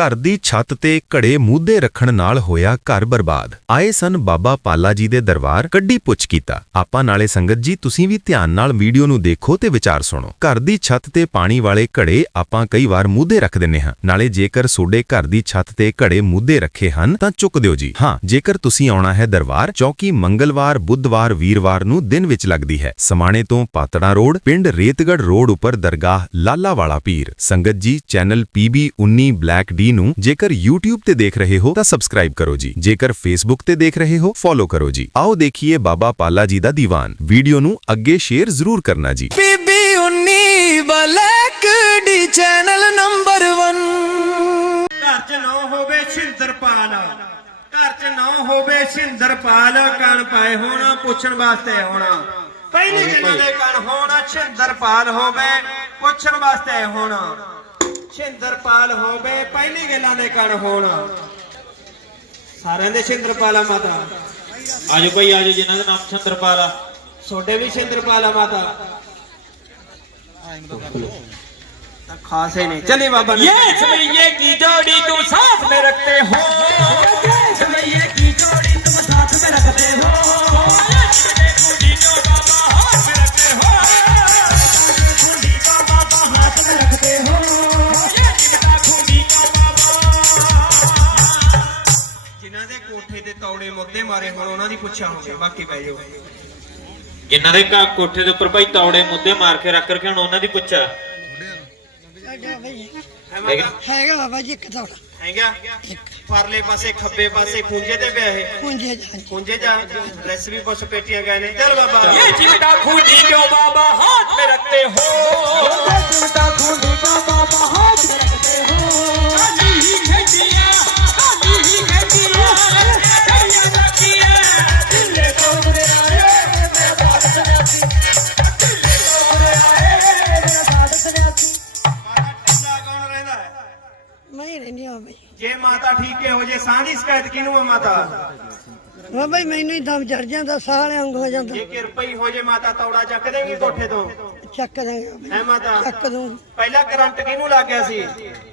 ਘਰ ਦੀ ਛੱਤ ਤੇ ਘੜੇ ਮੂਧੇ ਰੱਖਣ ਨਾਲ ਹੋਇਆ ਘਰ ਬਰਬਾਦ। ਆਏ ਸਨ ਬਾਬਾ ਪਾਲਾ ਜੀ ਦੇ ਦਰਬਾਰ ਕੱਢੀ ਪੁੱਛ ਕੀਤਾ। ਆਪਾਂ ਨਾਲੇ ਸੰਗਤ ਜੀ, ਤੁਸੀਂ ਵੀ ਧਿਆਨ ਨਾਲ ਵੀਡੀਓ ਨੂੰ ਦੇਖੋ ਤੇ ਵਿਚਾਰ ਸੁਣੋ। ਘਰ ਦੀ ਛੱਤ ਤੇ ਪਾਣੀ ਵਾਲੇ ਘੜੇ ਆਪਾਂ ਕਈ ਵਾਰ ਮੂਧੇ ਰੱਖ ਦਿੰਨੇ ਹਾਂ। ਨਾਲੇ ਜੇਕਰ ਤੁਹਾਡੇ ਘਰ ਦੀ ਛੱਤ ਤੇ ਘੜੇ ਮੂਧੇ ਰੱਖੇ ਹਨ, ਤਾਂ ਚੁੱਕ ਦਿਓ ਜੀ। ਹਾਂ, ਜੇਕਰ ਤੁਸੀਂ ਆਉਣਾ ਹੈ ਦਰਬਾਰ, ਚੌਕੀ ਮੰਗਲਵਾਰ, ਬੁੱਧਵਾਰ, ਵੀਰਵਾਰ ਨੂੰ ਦਿਨ ਵਿੱਚ ਲੱਗਦੀ ਹੈ। ਸਮਾਣੇ ਤੋਂ ਪਾਤੜਾ ਰੋਡ, ਪਿੰਡ ਰੇਤਗੜ ਰੋਡ ਉੱਪਰ ਦਰਗਾਹ ਲਾਲਾ ਵਾਲਾ ਪੀਰ। ਸੰਗਤ ਜੀ, ਚੈਨਲ PB19 ਬਲੈਕ ਡੀ ਨੂੰ ਜੇਕਰ YouTube ਤੇ ਦੇਖ ਰਹੇ ਹੋ ਤਾਂ ਸਬਸਕ੍ਰਾਈਬ ਕਰੋ ਜੀ। ਜੇਕਰ Facebook ਤੇ ਦੇਖ ਰਹੇ ਹੋ ਫੋਲੋ ਕਰੋ ਜੀ। ਆਓ ਦੇਖੀਏ ਬਾਬਾ ਪਾਲਾ ਜੀ ਦਾ ਦੀਵਾਨ। ਵੀਡੀਓ ਨੂੰ ਅੱਗੇ ਸ਼ੇਅਰ ਜ਼ਰੂਰ ਕਰਨਾ ਜੀ। ਬੀਬੀ 19 ਬਲੈਕ ਡੀ ਚੈਨਲ ਨੰਬਰ 1 ਘਰ 'ਚ ਨਾ ਹੋਵੇ ਛਿੰਦਰਪਾਲ। ਘਰ 'ਚ ਨਾ ਹੋਵੇ ਛਿੰਦਰਪਾਲ। ਕਣ ਪਾਏ ਹੋਣਾ ਪੁੱਛਣ ਵਾਸਤੇ ਹੋਣਾ ਪਹਿਲੇ ਦਿਨਾਂ ਦੇ ਕਣ ਹੋਣਾ ਛਿੰਦਰਪਾਲ ਹੋਵੇ ਪੁੱਛਣ ਵਾਸਤੇ ਹੋਣਾ। ਛਿੰਦਰਪਾਲ ਹੋਵੇ ਪਹਿਲੀ ਗੱਲਾਂ ਦੇ ਕਣ ਹੋਣਾ ਸਾਰਿਆਂ ਦੇ ਛਿੰਦਰਪਾਲ ਆ ਮਾਤਾ ਆਜੋ ਭਾਈ ਆਜੋ ਜਿਨ੍ਹਾਂ ਦਾ ਨਾਮ ਚੰਦਰਪਾਲ ਆ ਛੋਡੇ ਵੀ ਛਿੰਦਰਪਾਲ ਆ ਮਾਤਾ ਤਾਂ ਖਾਸ ਹੀ ਨਹੀਂ ਚਲੀ ਬਾਬਾ ਨੇ ये सवैये की जोड़ी तुम साथ में रखते हो ये सवैये की जोड़ी तुम साथ में रखते हो ਹੀ ਪੁੱਛਿਆ ਹੋਵੇ ਬਾਕੀ ਬਹਿ ਜਾਓ। ਜਿਨ੍ਹਾਂ ਦੇ ਘਰ ਕੋਠੇ ਦੇ ਉੱਪਰ ਭਾਈ ਤੌੜੇ ਮੁੱਦੇ ਮਾਰ ਕੇ ਰੱਖ ਰਖਿਆ ਉਹਨਾਂ ਦੀ ਪੁੱਛਾ। ਹੈਗਾ ਬਾਬਾ ਜੀ ਇੱਕ ਤੌੜਾ। ਹੈਗਾ? ਪਰਲੇ ਪਾਸੇ ਖੱਬੇ ਪਾਸੇ ਖੁੰਝੇ ਤੇ ਪਿਆ ਇਹ? ਖੁੰਝੇ ਜਾ ਖੁੰਝੇ ਜਾ ਡਰੈਸ ਵੀ ਪੁੱਛ ਪੇਟੀਆਂ ਗਏ ਨੇ। ਚਲ ਬਾਬਾ। ਇਹ ਜਿੰਦਾ ਖੁੰਝੀ ਕਿਉਂ ਬਾਬਾ? ਹੱਥ ਮੇ ਰੱਖਤੇ ਹੋ। ਬਈ ਜੇ। ਮਾਤਾ ਠੀਕ ਹੋ ਜੇ ਸਾਹ ਦੀ ਸ਼ਿਕਾਇਤ ਕਿਹਨੂੰ ਹੈ ਮਾਤਾ? ਬਾਬਾ ਜੀ ਮੈਨੂੰ ਹੀ ਦਮ ਚੜ ਜਾਂਦਾ ਸਾਹ ਅੰਗ ਹੋ ਜਾਂਦਾ। ਜੇ ਕਿਰਪਾ ਹੀ ਹੋ ਜੇ ਮਾਤਾ ਤੌੜਾ ਚੱਕ ਦੇਂਗੀ ਕੋਠੇ ਤੋਂ। ਚੱਕ ਦਾਂਗੇ ਹੈ ਮਾਤਾ। ਚੱਕ ਦੂੰ। ਪਹਿਲਾ ਕਰੰਟ ਕਿਹਨੂੰ ਲੱਗ ਗਿਆ ਸੀ?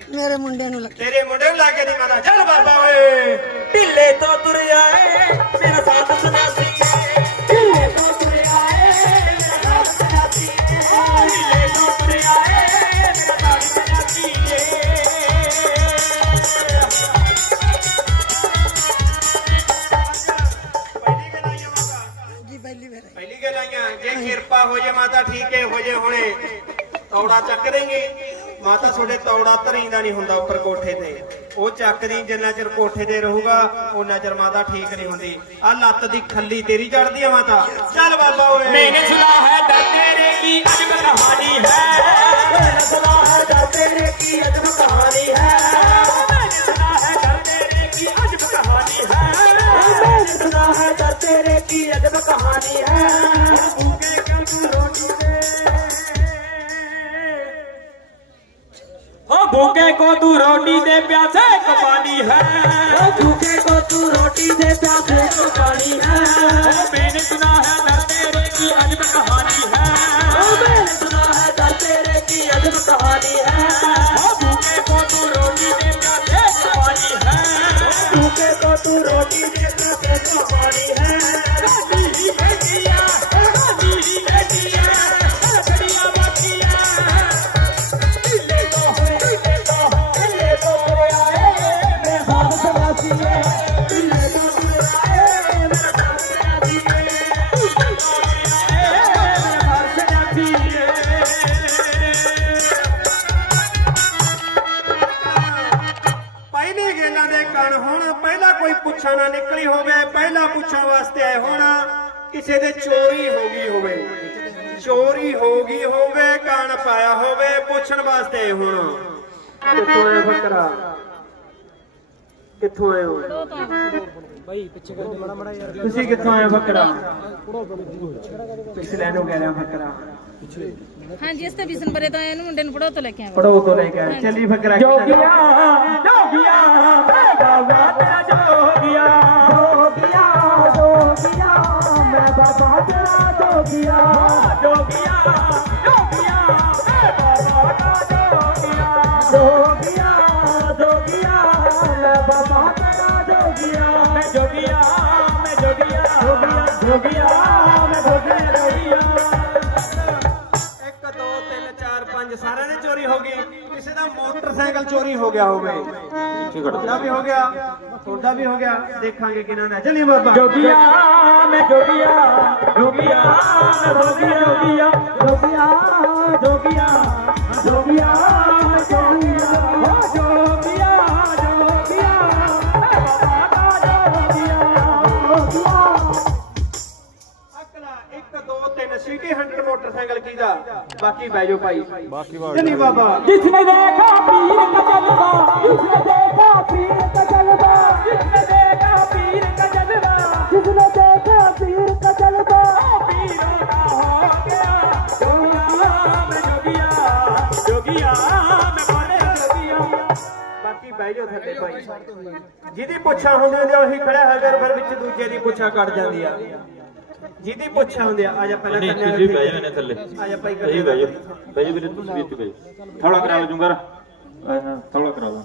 ਮੇਰੇ ਮੁੰਡੇ ਨੂੰ ਲੱਗ ਤੇਰੇ ਮੁੰਡੇ ਨੂੰ ਲੱਗ ਗਿਆ ਦੀ ਮਾਤਾ। ਚੱਲ ਬਾਬਾ ਓਏ। ਢਿੱਲੇ ਤੋਂ ਤੁਰ ਆਏ ਮੇਰਾ ਸਾਥ ਸਨਾਸੀ ਤੌੜਾ ਚੱਕ ਦੇਂਗੇ। ਮਾਤਾ ਤੁਹਾਡੇ ਤੌੜਾ ਧਰੀ ਨਹੀਂ ਹੁੰਦਾ ਉੱਪਰ ਕੋਠੇ ਤੇ। ਉਹ ਚੱਕਦੀ ਜਿੰਨਾ ਚਿਰ ਕੋਠੇ ਤੇ ਰਹੂਗਾ ਉਹਨਾਂ ਚਿਰ ਮਾਤਾ ਠੀਕ ਨਹੀਂ ਹੁੰਦੀ। ਆ ਲੱਤ ਦੀ ਖੱਲੀ ਤੇਰੀ ਚੜਦੀ ਆ ਮਾਤਾ ਚੱਲ ਬਾਬਾ ਓਏ। ਮੈਨੇ ਸੁਣਾ ਹੈ ਦਰ ਤੇਰੇ ਕੀ ਅਜਬ ਕਹਾਣੀ ਹੈ। ਕਹਾਣੀ ਹੈ। को तू रोटी दे प्यासे को पानी है। ओ भूखे को तू रोटी दे प्यासे को पानी है। ओ मैंने सुना है दर तेरे की अजब कहानी है। ओ मैंने सुना है दर तेरे की अजब कहानी है। ओ भूखे को तू रोटी दे प्यासे को पानी है। ओ भूखे को तू रोटी दे प्यासे को पानी है। ਵਾਸਤੇ ਆਏ ਹੋਣ ਕਿਸੇ ਦੇ ਚੋਰੀ ਹੋ ਗਈ ਹੋਵੇ। ਚੋਰੀ ਹੋ ਗਈ ਹੋਵੇ ਕਾਣ ਪਾਇਆ ਹੋਵੇ ਪੁੱਛਣ ਵਾਸਤੇ ਆਏ ਹੋਣ। ਕਿੱਥੋਂ ਆਏ ਬੱਕਰਾ? ਕਿੱਥੋਂ ਆਏ ਹੋ? ਭਾਈ ਪਿੱਛੇ ਕਰ ਮੜਾ ਮੜਾ ਯਾਰ ਤੁਸੀਂ ਕਿੱਥੋਂ ਆਏ ਬੱਕਰਾ? ਪਿਛਲੇ ਨੂੰ ਕਹਿ ਰਿਹਾ ਬੱਕਰਾ। ਹਾਂਜੀ ਇਸ ਤੇ ਵਿਸਨਬਰੇ ਤੋਂ ਇਹਨੂੰ ਮੁੰਡੇ ਨੂੰ ਪੜੋ ਤੋਂ ਲੈ ਕੇ ਆਏ ਪੜੋ ਤੋਂ ਲੈ ਕੇ ਆਏ ਚੱਲੀ ਬੱਕਰਾ ਜੋਗੀਆਂ ਜੋਗੀਆਂ ਬੇ ਬਾਬਾ ਤੇਰਾ ਹੈ ਬਾਬਾ ਤੇਰਾ ਜੋਗੀਆ। ਜੋਗੀਆ ਜੋਗੀਆ ਹੈ ਬਾਬਾ ਦਾ ਜੋਗੀਆ। ਜੋਗੀਆ ਜੋਗੀਆ ਹੈ ਬਾਬਾ ਤੇਰਾ ਜੋਗੀਆ। ਮੈਂ ਜੋਗੀਆ ਮੈਂ ਜੋਗੀਆ। ਜੋਗੀਆ ਜੋਗੀਆ ਮੈਂ ਭੋਗੇ ਰਹੀਆ। 1 2 3 4 5 ਸਾਰਿਆਂ ਦੀ ਚੋਰੀ ਹੋ ਗਈ। ਕਿਸੇ ਦਾ ਮੋਟਰਸਾਈਕਲ ਚੋਰੀ ਹੋ ਗਿਆ ਹੋਵੇ ਤੁਹਾਡਾ ਵੀ ਹੋ ਗਿਆ ਤੁਹਾਡਾ ਵੀ ਹੋ ਗਿਆ ਦੇਖਾਂਗੇ ਕਿਹਨਾਂ ਦਾ ਚੱਲੀ ਬਾਬਾ ਜੋਗੀਆ ਮੈਂ ਜੋਗੀਆ ਜੋਗੀਆ ਮੈਂ ਜੋਗੀਆ ਜੋਗੀਆ ਜੋਗੀਆ ਜੋਗੀਆ ਬਾਕੀ ਬਹਿ ਜਾਓ ਭਾਈ। ਬਾਕੀ ਬਾਬਾ ਜਨੀ ਬਾਬਾ। ਜਿਸ ਨੇ ਦੇਖਾ ਪੀਰ ਦਾ ਜਲਵਾ ਨੇ ਦੇਖਾ ਪੀਰ ਦਾ ਜਲਵਾ ਨੇ ਦੇਖਾ ਪੀਰ ਦਾ ਜਲਵਾ ਨੇ ਦੇਖਾ ਪੀਰ ਦਾ ਜਿਹਦੀ ਪੁੱਛਾਂ ਹੁੰਦੀਆਂ ਉਹੀ ਖੜਿਆ ਹੈ ਫਿਰ ਵਿੱਚ ਦੂਜੇ ਦੀ ਪੁੱਛਾਂ ਕੱਟ ਜਾਂਦੀ ਆ। ਜਿਹਦੀ ਪੁੱਛਾਂ ਹੁੰਦੀ ਆ ਆ ਜਾ ਪਹਿਲਾਂ ਕੰਨਿਆ ਤੁਸੀਂ ਬਹਿ ਜਾਣੇ ਥੱਲੇ। ਆ ਜਾ ਭਾਈ ਬਹਿ ਕੰਨਿਆ ਜਾਓ ਬਹਿ ਜਾਓ ਵੀਰੇ ਤੁਸੀਂ ਵੀ ਇੱਥੇ ਬਹਿ ਜਾਓ ਥੋੜਾ ਕਰਾ ਲਓ ਜੁੰਗਰ। ਥੋੜਾ ਕਰਾ ਲਓ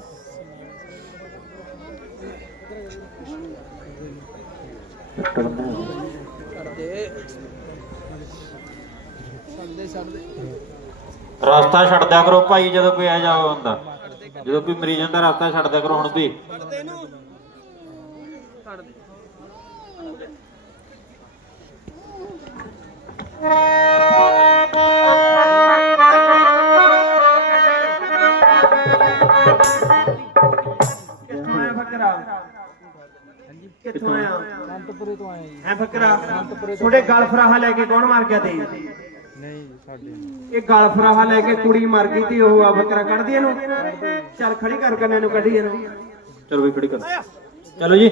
ਰਸਤਾ ਛੱਡ ਦਿਆ ਕਰੋ ਭਾਈ ਜਦੋਂ ਕੋਈ ਆ ਜਾਓ ਹੁੰਦਾ। ਜਦੋਂ ਕੋਈ ਮਰੀਜ਼ ਹੁੰਦਾ ਰਸਤਾ ਛੱਡ ਦਿਆ ਕਰੋ ਹੁਣ ਵੀ ਕਿੱਥੋਂ ਆਇਆ ਫਕਰਾ? ਕਿੱਥੋਂ ਆਇਆ? ਅਨੰਤਪੁਰੇ ਤੋਂ ਆਇਆ ਜੀ। ਐ ਫਕਰਾ? ਤੁਹਾਡੇ ਗਲ ਫਰਾਹਾ ਲੈ ਕੇ ਕੌਣ ਮਾਰ ਗਿਆ ਤੇ? ਨਹੀਂ ਸਾਡੇ ਇਹ ਗਲ ਫਰਾਹਾ ਲੈ ਕੇ ਕੁੜੀ ਮਰ ਗਈ ਤੀ ਉਹ ਆ ਫਕਰਾ ਕੱਢਦੀ ਇਹਨੂੰ? ਚੱਲ ਖੜੀ ਕਰ ਕੰਨੇ ਨੂੰ ਕੱਢੀ ਇਹਨੂੰ। ਚਲੋ ਵੀ ਖੜੀ ਕਰ। ਚਲੋ ਜੀ।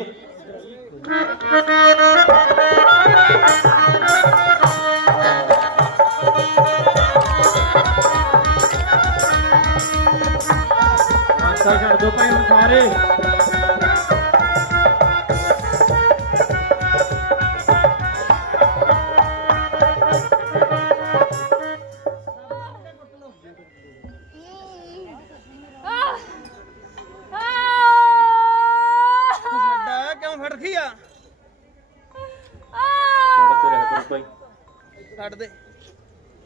ਰਸਤਾ ਛੱਡ ਦਿਓ ਭਾਈ ਹੁਣ ਸਾਰੇ। ਸਾਡਾ ਕਿਉਂ ਫੜਦੀ ਆ? ਛੱਡ ਤੇ ਰਹਿ ਕਰੋ ਭਾਈ। ਛੱਡ ਦੇ।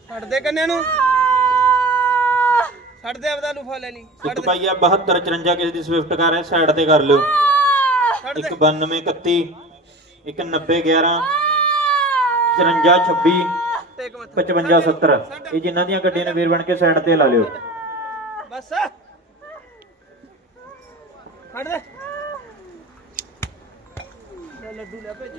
ਛੱਡ ਦੇ ਕੰਨੇ ਨੂੰ। ਛੱਡ ਦੇ ਆਪਦਾ ਲੂਫਾ ਲੈ ਲਈ ਇੱਕ ਭਾਈ ਆ 72 54 ਕਿਸੇ ਦੀ ਸਵਿਫਟ ਕਾਰ ਹੈ ਸਾਈਡ ਤੇ ਕਰ ਲਿਓ। ਇੱਕ 92 31 ਇੱਕ 90 11 54 26 ਤੇ ਇੱਕ ਮਿੰਟ 55 70 ਇਹ ਜਿਨ੍ਹਾਂ ਦੀਆਂ ਗੱਡੀਆਂ ਨੇ ਵੀਰ ਬਣ ਕੇ ਸਾਈਡ ਤੇ ਲਾ ਲਿਓ। ਬਸ। ਛੱਡ ਦੇ। ਲੈ ਲੱਡੂ ਲੈ ਭੇਜ।